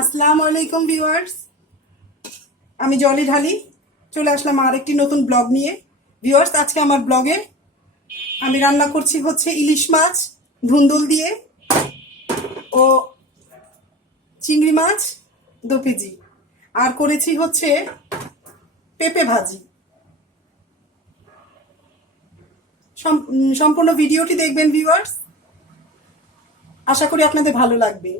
আসসালামু আলাইকুম ভিউয়ার্স, আমি জলি ঢালি চলে আসলাম আরেকটি নতুন ব্লগ নিয়ে। ভিউয়ার্স, আজকে আমার ব্লগে আমি রান্না করছি হচ্ছে ইলিশ মাছ ধুন্দুল দিয়ে ও চিংড়ি মাছ 2 কেজি, আর করেছি হচ্ছে পেঁপে ভাজি। সম্পূর্ণ ভিডিওটি দেখবেন ভিউয়ার্স, আশা করি আপনাদের ভালো লাগবে।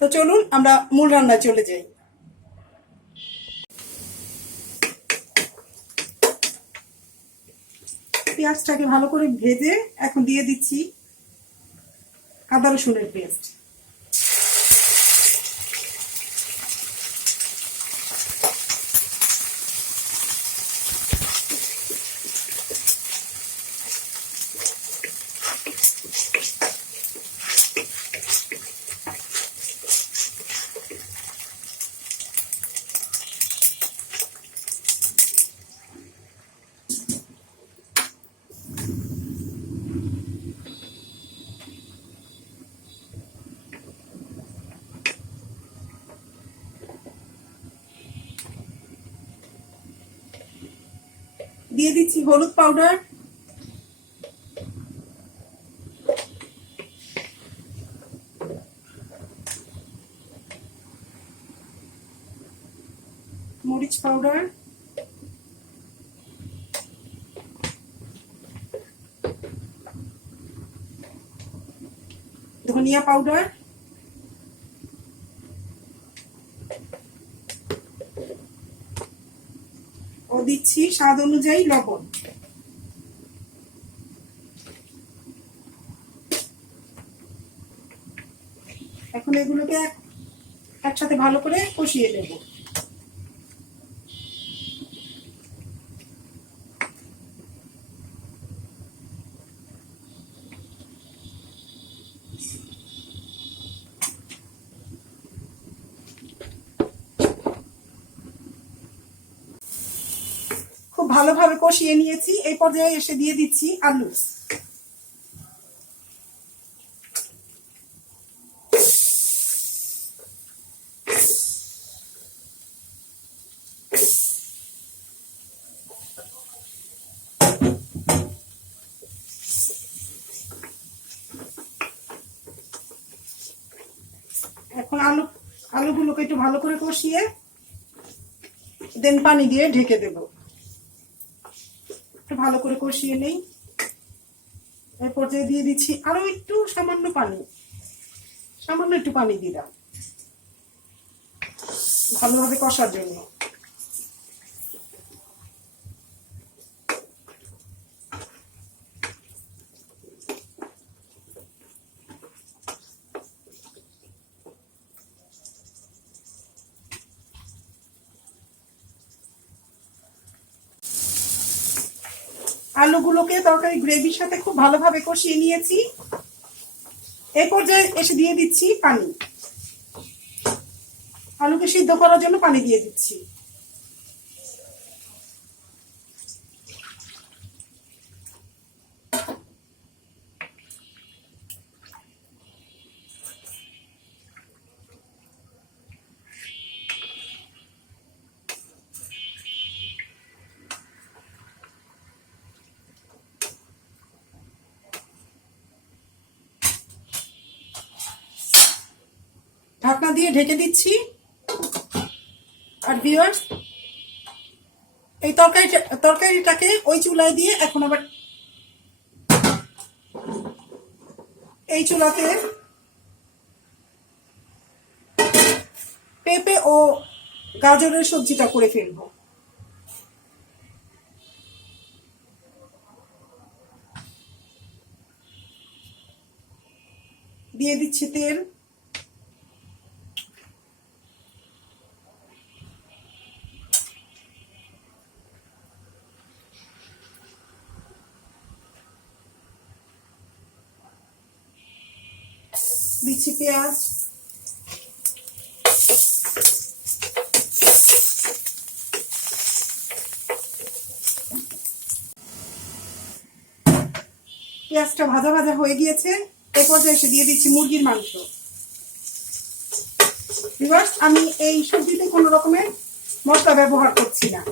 তো চলুন আমরা মূল রান্নায় চলে যাই। পেঁয়াজটাকে ভালো করে ভেজে এখন দিয়ে দিচ্ছি আদা রসুনের পেস্ট। দিয়ে দিচ্ছি হলুদ পাউডার, মরিচ পাউডার, ধনিয়া পাউডার, ও দিচ্ছি স্বাদ অনুযায়ী লবণ। এখন এগুলোকে একসাথে ভালো করে কষিয়ে নেব। খুব ভালোভাবে কষিয়ে নিয়েছি। এই পর্যায়ে এসে দিয়ে দিচ্ছি আলু। এখন আলুগুলোকে একটু ভালো করে কষিয়ে দেন পানি দিয়ে ঢেকে দেব। একটু ভালো করে কষিয়ে নেই। এই পর্যায়ে দিয়ে দিচ্ছি আরো একটু সামান্য একটু পানি দিলাম ভালোভাবে কষার জন্য। আলুগুলোকে তরকারি গ্রেভির সাথে খুব ভালোভাবে কষিয়ে নিয়েছি। এই পর্যায়ে এসে দিয়ে দিচ্ছি পানি। আলুকে সিদ্ধ করার জন্য পানি দিয়ে দিচ্ছি। ঢাকনা দিয়ে ঢেকে দিচ্ছি। আর ভিউয়ার্স, এই তরকারিটাকে ওই চুলায় দিয়ে এখন আবার এই চুলাতে পেঁপে ও গাজরের সবজিটা করে ফেলবো। দিয়ে দিচ্ছি তেল। দিচ্ছি পেঁয়াজ। পেঁয়াজটা ভাজা ভাজা হয়ে গিয়েছে। এই পর্যায়ে এসে দিয়ে দিচ্ছি মুরগির মাংস। ভিউয়ার্স, আমি এই সবজিতে কোনো রকমের মশলা ব্যবহার করছি না।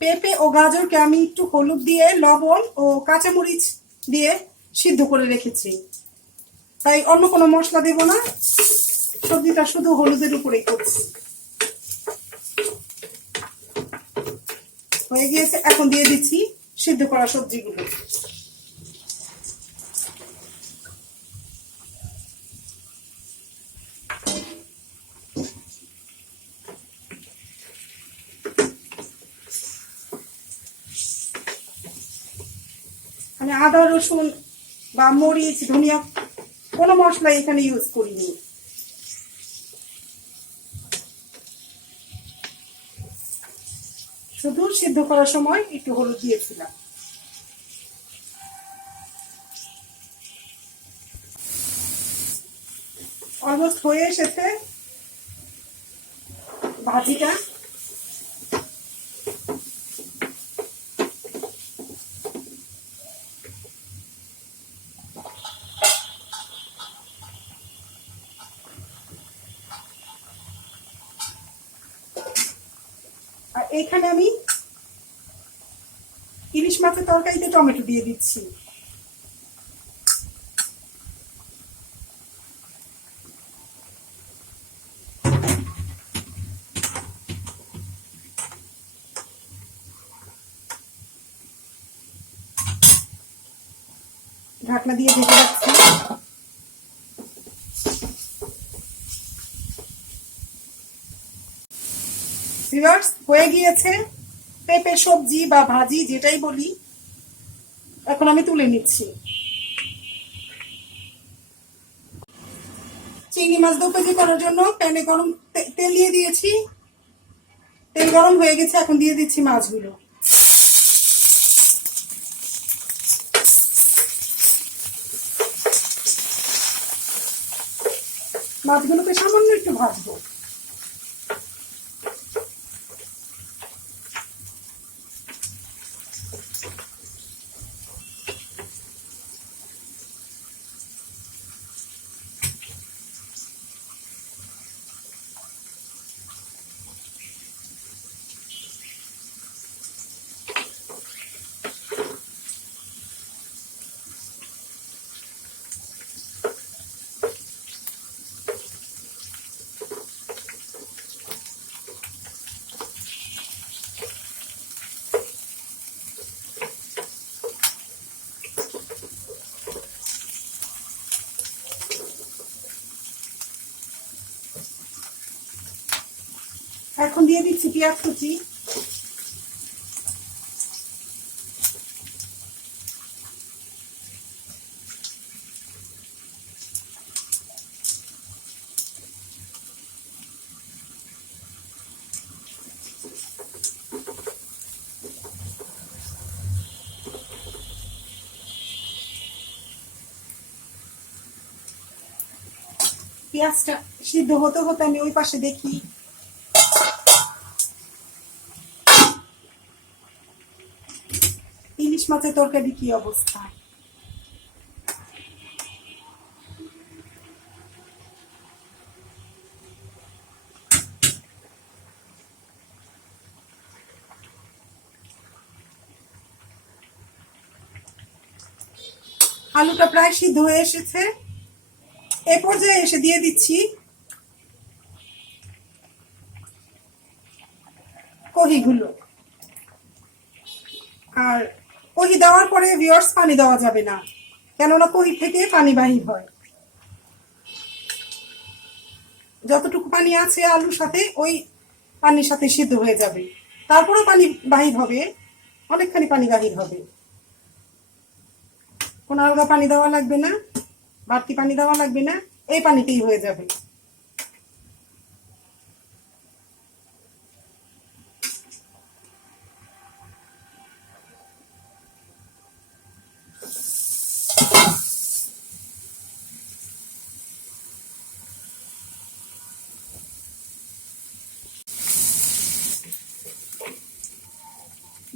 পেঁপে ও গাজরকে আমি একটু হলুদ দিয়ে, লবণ ও কাঁচামরিচ দিয়ে সিদ্ধ করে রেখেছি, তাই অন্য কোনো মশলা দেব না। সবজিটা শুধু হলুদের উপরেই করছি। হয়ে গিয়েছে, এখন দিয়ে দিচ্ছি সিদ্ধ করা সবজিগুলো। আমি আদা রসুন বা মরিচ ধনিয়া কোনো মশলা এখানে ইউজ করিনি। শুধু সিদ্ধ করার সময় একটু হলুদ দিয়েছিলাম। অলমোস্ট হয়ে এসেছে ভাজিটা। আর এইখানে আমি ইলিশ মাছের তরকারিতে টমেটো দিয়ে দিচ্ছি। ঢাকনা দিয়ে ঢেকে রাখছি। ভিউয়ার্স, হয়ে গিয়েছে পেঁপে সবজি বা ভাজি যেটাই বলি। এখন আমি তুলে নিচ্ছি। চিংড়ি মাছ দো কেজি করার জন্য প্যানে গরম তেল দিয়ে দিয়েছি। তেল গরম হয়ে গেছে, এখন দিয়ে দিচ্ছি মাছগুলো। মাছগুলোকে সামান্য একটু ভাজবো। এখন দিয়ে দিচ্ছি পেঁয়াজ কুচি। পেঁয়াজটা সিদ্ধ হতে হতে আমি ওই পাশে দেখি ইলিশ মাছের তরকারি কি অবস্থা। আলুটা প্রায় সিদ্ধ হয়ে এসেছে। এ পর্যায়ে এসে দিয়ে দিচ্ছি কহিগুলো। আর কহি দেওয়ার পরে ভিউয়ার্স পানি দেওয়া যাবে না, কেননা কহি থেকে পানি বাহির হয়। যতটুকু পানি আছে আলুর সাথে ওই পানির সাথে সিদ্ধ হয়ে যাবে। তারপরেও পানি বাহির হবে, অনেকখানি পানি বাহির হবে। কোনো আলগা পানি দেওয়া লাগবে না, বাড়তি পানি দেওয়া লাগবে না, এই পানিতেই হয়ে যাবে।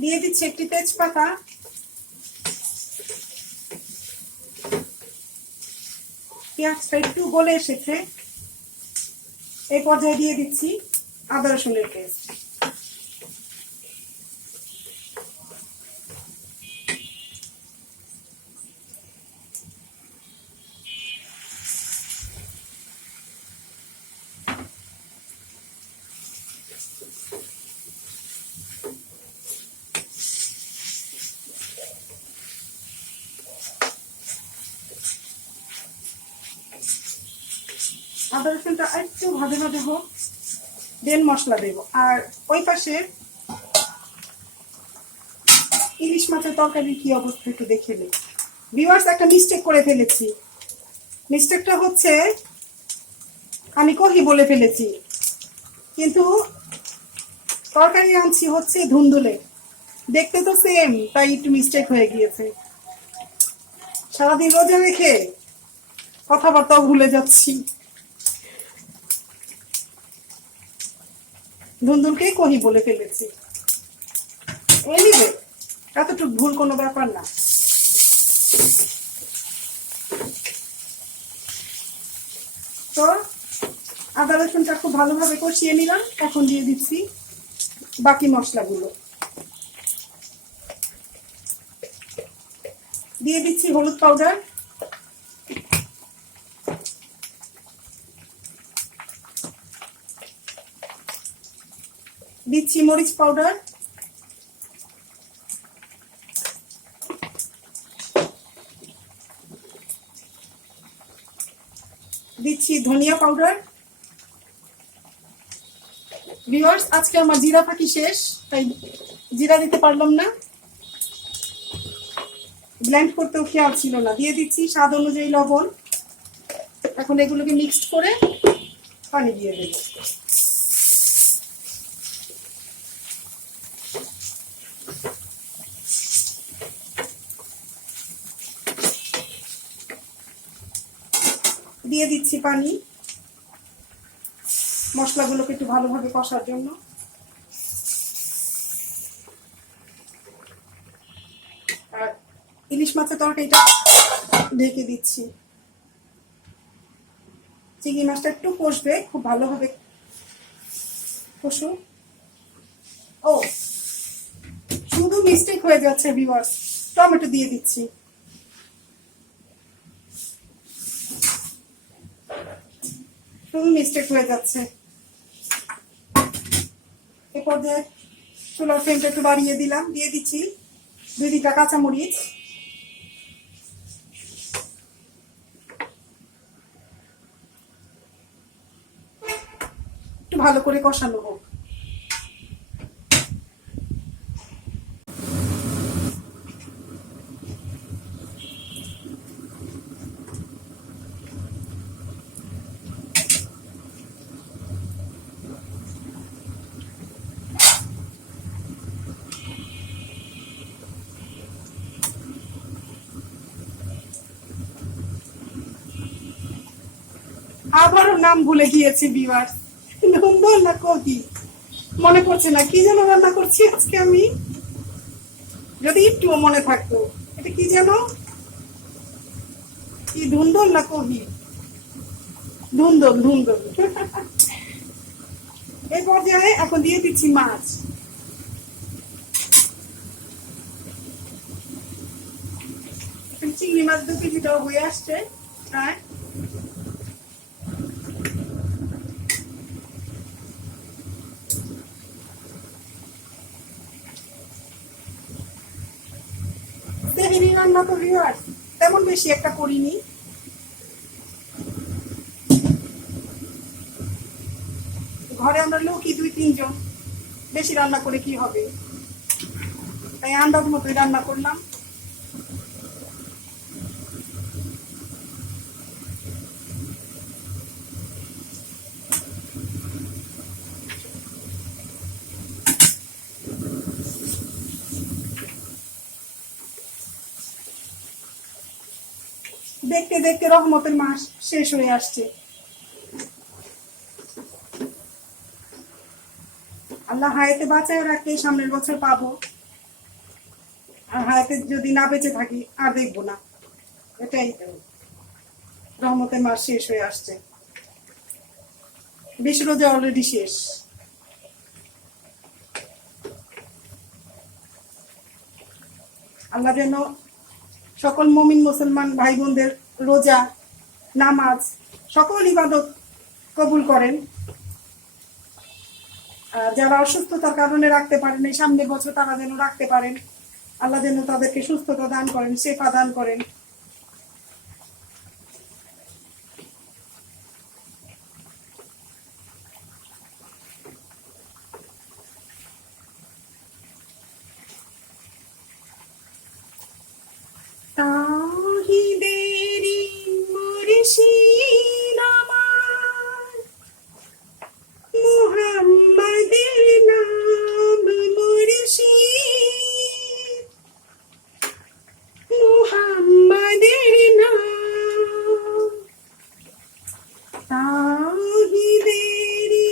দিয়ে দিচ্ছি একটি তেজপাতা, পেঁয়াজটা একটু গলে এসেছে, এই পর্যায়ে দিয়ে দিচ্ছি আদা রসুনের পেস্ট। আদা রসুনটা একটু ভাজে ভাজে হোক, দেন মশলা দেব। আর ওই পাশে ইলিশ মাছের তরকারির কি অবস্থা একটু দেখে নিই। ভিউয়ার্স, একটা মিস্টেক করে ফেলেছি। মিস্টেকটা হচ্ছে আমি কহি বলে ফেলেছি, কিন্তু তরকারি আনছি হচ্ছে ধুন্দুলে। দেখতে তো সেম, তাই একটু মিস্টেক হয়ে গিয়েছে। সারাদিন রোজা রেখে কথাবার্তাও ভুলে যাচ্ছি। ধুন্দুলকেই কহি বলে ফেলেছি। এনিওয়ে, এতটুকু ভুল কোনো ব্যাপার না। তো আদা রসুনটা খুব ভালোভাবে কষিয়ে নিলাম। এখন দিয়ে দিচ্ছি বাকি মশলাগুলো। দিয়ে দিচ্ছি হলুদ পাউডার, দিচ্ছি মরিচ পাউডার, দিচ্ছি ধনিয়া পাউডার। ভিউয়ার্স, আজকে আমার জিরা ফাঁকি শেষ, তাই জিরা দিতে পারলাম না, ব্লেন্ড করতেও খেয়াল ছিল না। দিয়ে দিচ্ছি স্বাদ অনুযায়ী লবণ। এখন এগুলোকে মিক্সড করে পানি দিয়ে দেব। দিয়ে দিচ্ছি পানি মশলাগুলোকে একটু ভালোভাবে কষার জন্য। আর ইলিশ মাছের তরকারিটা ঢেকে দিচ্ছি। চিংড়ি মাছটা একটু কষবে, খুব ভালোভাবে কষুন। ও, শুধু মিস্টেক হয়ে যাচ্ছে ভিউয়ার্স, টমেটো দিয়ে দিচ্ছি। শুধু মিস্টেক হয়ে যাচ্ছে। এ পর্যায়ে চুলার ফ্লেমটা একটু বাড়িয়ে দিলাম। দিয়ে দিচ্ছি 2-3টা কাঁচামরিচ, একটু ভালো করে কষানো হোক। আবারও নাম ভুলে গিয়েছি ভিউয়ার্স, ধুন্দুল না কহি মনে পড়ছে না। কি যেন রান্না করছি আজকে আমি, যদি একটুও মনে থাকতো। এটা কি যেন, কি ধুন্দুল না কহি? ধুন্দুল, ধুন্দুল। এই পর্যায়ে এখন দিয়ে দিচ্ছি মাছ। চিংড়ি মাছ 2 কেজিটাও হয়ে আসছে প্রায়। তেহেরি রান্না তো ভিউয়ার্স তেমন বেশি একটা করিনি। ঘরে আমরা লোকই 2-3 জন, বেশি রান্না করে কি হবে, তাই আন্দাজ মতোই রান্না করলাম। দেখতে দেখতে রহমতের মাস শেষ হয়ে আসছে। আল্লাহ হায়াতে বাঁচায় রাখলে সামনের বছর পাবো। আর হায়াতে যদি না বেঁচে থাকি আর দেখবো না। এটাই রহমতের মাস শেষ হয়ে আসছে, 20 রোজা অলরেডি শেষ। আল্লাহ যেন সকল মুমিন মুসলমান ভাই বোনদের রোজা, নামাজ, সকল ইবাদত কবুল করেন। যারা অসুস্থতার কারণে রাখতে পারেন এই সামনে বছর, তারা যেন রাখতে পারেন। আল্লাহ যেন তাদেরকে সুস্থতা দান করেন, শেফা দান করেন। তাহিদেরি মুর্শিদ আমার, মুহাম্মাদের নাম মুর্শিদ, মুহাম্মাদের নাম। তাহিদেরি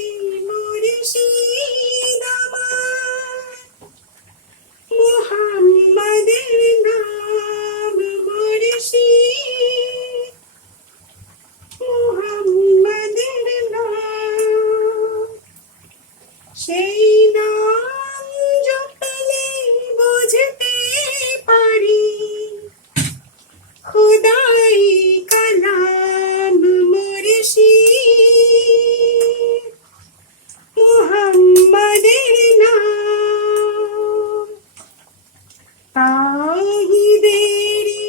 মুর্শিদ আমার, মুহাম্মাদের নাম মুর্শিদ, মুহাম্মাদের নাম। সেই নাম জপলে বুঝতে পারি খুদাই কালাম মুর্শিদ, মুহাম্মাদের নাম। তাহিদেরি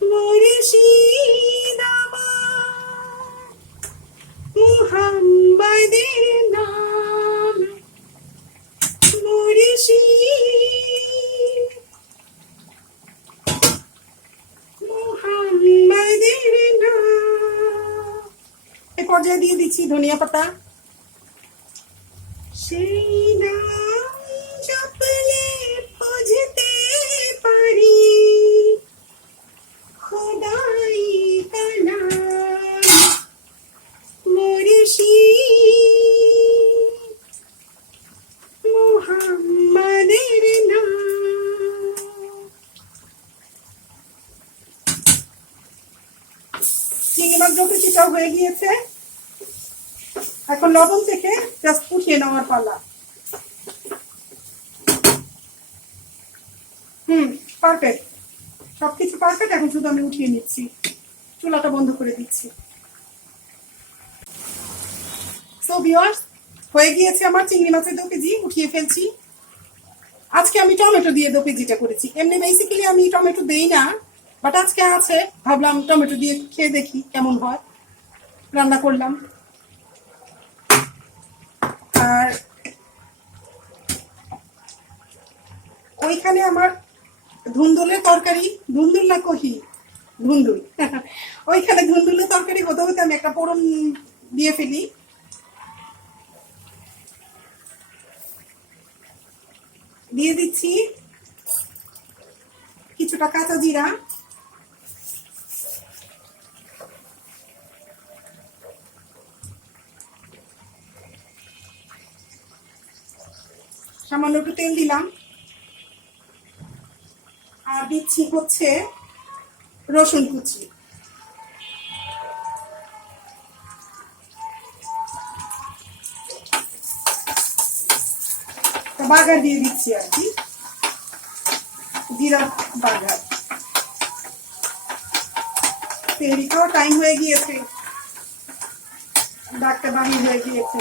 মুর্শিদ আমার, মুহাম্মাদের নাম মুর্শিদ, মুহাম্মাদের নাম। এই পর্যায়ে দিয়ে দিচ্ছি ধনিয়া পাতা। সেই নাম জপলে বুঝতে পারি খুদাই কালাম মুর্শিদ, মুহাম্মাদের নাম। চিংড়ি মাছ যত চিটাও হয়ে গিয়েছে, এখন লবণ থেকে জাস্ট উঠিয়ে নেওয়ার পালা। পারফেক্ট, সবকিছু পারফেক্ট। এখন শুধু আমি উঠিয়ে নিচ্ছি, চুলাটা বন্ধ করে দিচ্ছি। সো ভিউয়ার্স, হয়ে গিয়েছে আমার চিংড়ি মাছের 2 কেজি, উঠিয়ে ফেলছি। আজকে আমি টমেটো দিয়ে 2 কেজিটা করেছি। এমনি বেসিক্যালি আমি টমেটো দেই না, বাট আজকে আছে, ভাবলাম টমেটো দিয়ে খেয়ে দেখি কেমন হয়, রান্না করলাম। আর ওইখানে আমার ধুন্দুলের তরকারি, ধুন্দুল না কহি, ধুন্দুল ওইখানে ধুন্দুলের তরকারি হতে হতে আমি একটা ফোড়ন দিয়ে ফেলি। দিয়ে দিচ্ছি কিছুটা কাঁচা জিরা, সামান্য একটু তেল দিলাম, আর দিচ্ছি হচ্ছে রসুন কুচি। বাগার দিয়ে দিচ্ছি আর কি, জিরা বাগার। তেহরি খাওয়ার টাইম হয়ে গিয়েছে, ডাকটা বাড়ি হয়ে গিয়েছে।